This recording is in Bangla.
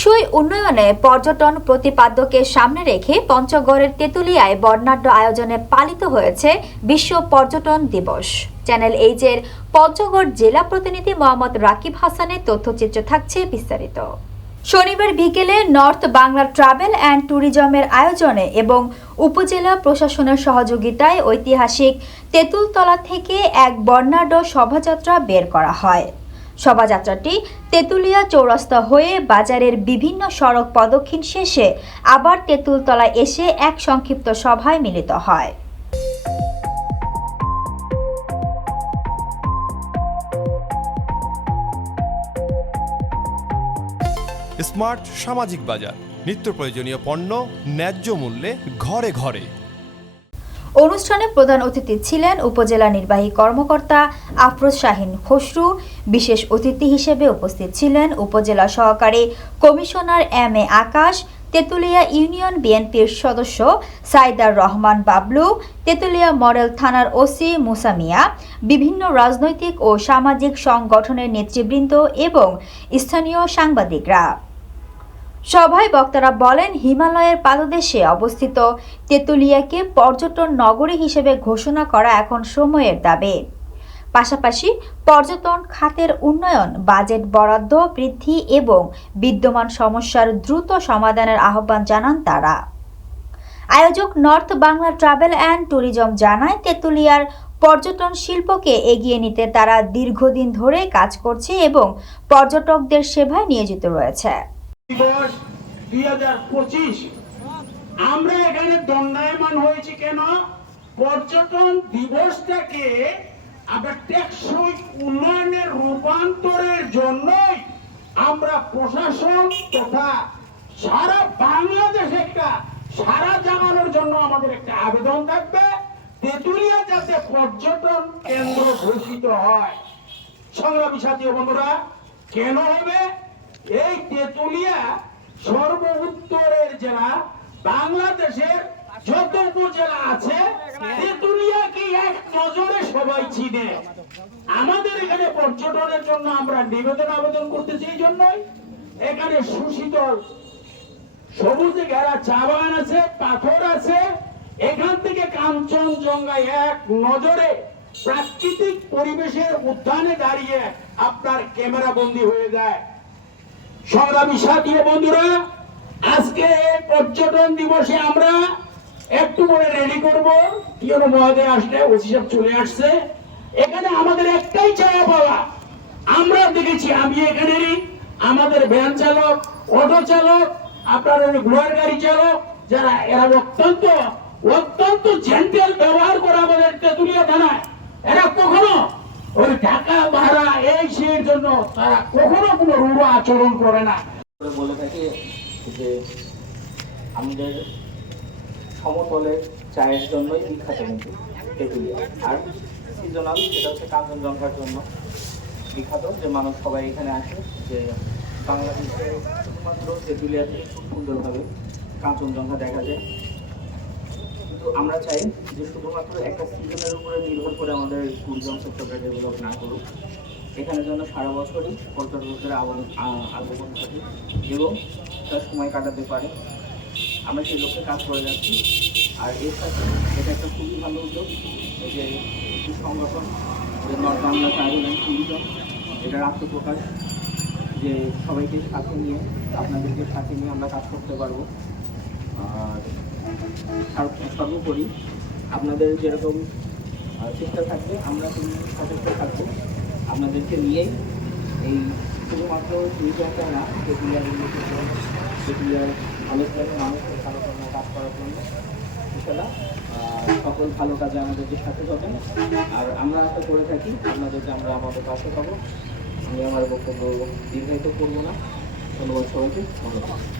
টেকসই উন্নয়নে পর্যটন প্রতিপাদ্যকে সামনে রেখে পঞ্চগড়ের তেঁতুলিয়ায় বর্ণাঢ্য আয়োজনে পালিত হয়েছে বিশ্ব পর্যটন দিবস। চ্যানেল এইচের পঞ্চগড় জেলা প্রতিনিধি মোহাম্মদ রাকিব হাসানের তথ্যচিত্র থাকছে বিস্তারিত। শনিবার বিকেলে নর্থ বাংলা ট্রাভেল অ্যান্ড ট্যুরিজমের আয়োজনে এবং উপজেলা প্রশাসনের সহযোগিতায় ঐতিহাসিক তেঁতুলতলা থেকে এক বর্ণাঢ্য শোভাযাত্রা বের করা হয়। শোভাযাত্রাটি তেঁতুলিয়া চৌরাস্তা হয়ে বাজারের বিভিন্ন সড়ক প্রদক্ষিণ শেষে আবার তেঁতুলতলায় এসে এক সংক্ষিপ্ত সভায় মিলিত হয়। স্মার্ট সামাজিক বাজার, নিত্য প্রয়োজনীয় পণ্য, ন্যায্য মূল্যে ঘরে ঘরে। অনুষ্ঠানে প্রধান অতিথি ছিলেন উপজেলা নির্বাহী কর্মকর্তা আফরোজ শাহিন খসরু। বিশেষ অতিথি হিসেবে উপস্থিত ছিলেন উপজেলা সহকারী commissioner M A Akash, Tetulia union বিএনপির সদস্য সাইদার রহমান বাবলু, তেঁতুলিয়া মডেল থানার ওসি মুসামিয়া বিভিন্ন রাজনৈতিক ও সামাজিক সংগঠনের নেতৃবৃন্দ এবং স্থানীয় সাংবাদিকরা। সভায় বক্তারা বলেন, হিমালয়ের পাদদেশে অবস্থিত তেঁতুলিয়াকে পর্যটন নগরী হিসেবে ঘোষণা করা এখন সময়ের দাবি। পাশাপাশি পর্যটন খাতের উন্নয়ন, বাজেট বরাদ্দ বৃদ্ধি এবং বিদ্যমান সমস্যার দ্রুত সমাধানের আহ্বান জানান তারা। আয়োজক north Bangla travel and tourism জানায়, তেঁতুলিয়ার পর্যটন শিল্পকে এগিয়ে নিতে তারা দীর্ঘদিন ধরে কাজ করছে এবং পর্যটকদের সেবায় নিয়োজিত রয়েছে। দিবস দুই হাজার পঁচিশ। আমরা এখানে দণ্ডায়মান হয়েছি কেন? পর্যটন দিবসটাকে আমরা টেকসই উন্নয়নের রূপান্তরের জন্যই আমরা প্রশাসন তথা সারা বাংলাদেশ একটা সারা জাগানোর জন্য আমাদের একটা আবেদন থাকবে। তেঁতুলিয়া যাতে পর্যটন কেন্দ্র ঘোষিত হয়। সংগ্রামী সাথী বন্ধুরা, কেন হবে? এই তেঁতুলিয়া সর্ব উত্তরের জেলা, বাংলাদেশের যত উপজেলা আছে, তেঁতুলিয়া কি এক নজরে সবাই চিনে? আমাদের এখানে পর্যটনের জন্য আমরা নিবেদন আবেদন করতেছি এই জন্যই। এখানে সুশীতল, সবুজে ঘেরা চা বাগান আছে, পাথর আছে। এখান থেকে কাঞ্চনজঙ্ঘা এক নজরে প্রাকৃতিক পরিবেশের উদ্যানে দাঁড়িয়ে আপনার ক্যামেরা বন্দী হয়ে যায়। বন্ধুরা, আজকে পর্যটন দিবসে আমরা একটু করে রেডি করব। মহোদয় আসলে ওসি চলে আসছে। এখানে আমাদের একটাই চাওয়া পাওয়া, আমরা দেখেছি, আমি এখানেরই। আমাদের ভ্যান চালক, অটো চালক, আপনার ঘোড়ার গাড়ি চালক, যারা এরা অত্যন্ত অত্যন্ত জেন্টেল ব্যবহার করে আমাদের তেঁতুলিয়া থানায় এরা কখনো ওই ঢাকা ভাড়া এই সেই জন্য তারা কখনো কোনো রূঢ় আচরণ করে না। বলে থাকি যে, আমাদের সমতলে চায়ের জন্যই বিখ্যাত কিন্তু তেঁতুলিয়া আর সিজনাল সেটা হচ্ছে কাঞ্চনজঙ্ঘার জন্য বিখ্যাত, যে মানুষ সবাই এখানে আসে, যে বাংলাদেশে শুধুমাত্র তেঁতুলিয়াতে খুব সুন্দরভাবে কাঞ্চনজঙ্ঘা দেখা যায়। কিন্তু আমরা চাই যে শুধুমাত্র একটা সিজনের উপরে নির্ভর করে আমাদের ট্যুরিজম সেক্টরটা ডেভেলপ না করুক। এখানে যেন সারা বছরই পর্যটকদের আগমন- ঘটে এবং তার সময় কাটাতে পারে। আমরা সেই লক্ষ্যে কাজ করে যাচ্ছি। আর এর সাথে এটা একটা খুবই ভালো উদ্যোগ যে কিছু সংগঠন, যে নর্থ বাংলা অ্যান্ড ট্যুরিজম এটার আত্মপ্রকাশ, যে সবাইকে সাথে নিয়ে, আপনাদেরকে সাথে নিয়ে আমরা কাজ করতে পারব। আর সর্ব- সর্বোপরি আপনাদের যেরকম চেষ্টা থাকবে, আমরা সচেষ্ট থাকব। আপনাদেরকে নিয়েই এই শুধুমাত্র টুরিজমটা না প্রক্রিয়ার প্রক্রিয়ার আলোচনা মানুষের ভালো কর্ম কাজ করার জন্য। আহ, সকল ভালো কাজে আমাদেরকে সাথে পাবেন আর আমরা আশা করে থাকি আপনাদেরকে আমরা আমাদের পাশে পাবো আমি আমার বক্তব্য দীর্ঘায়িত করব না। ধন্যবাদ সবাইকে। ধন্যবাদ।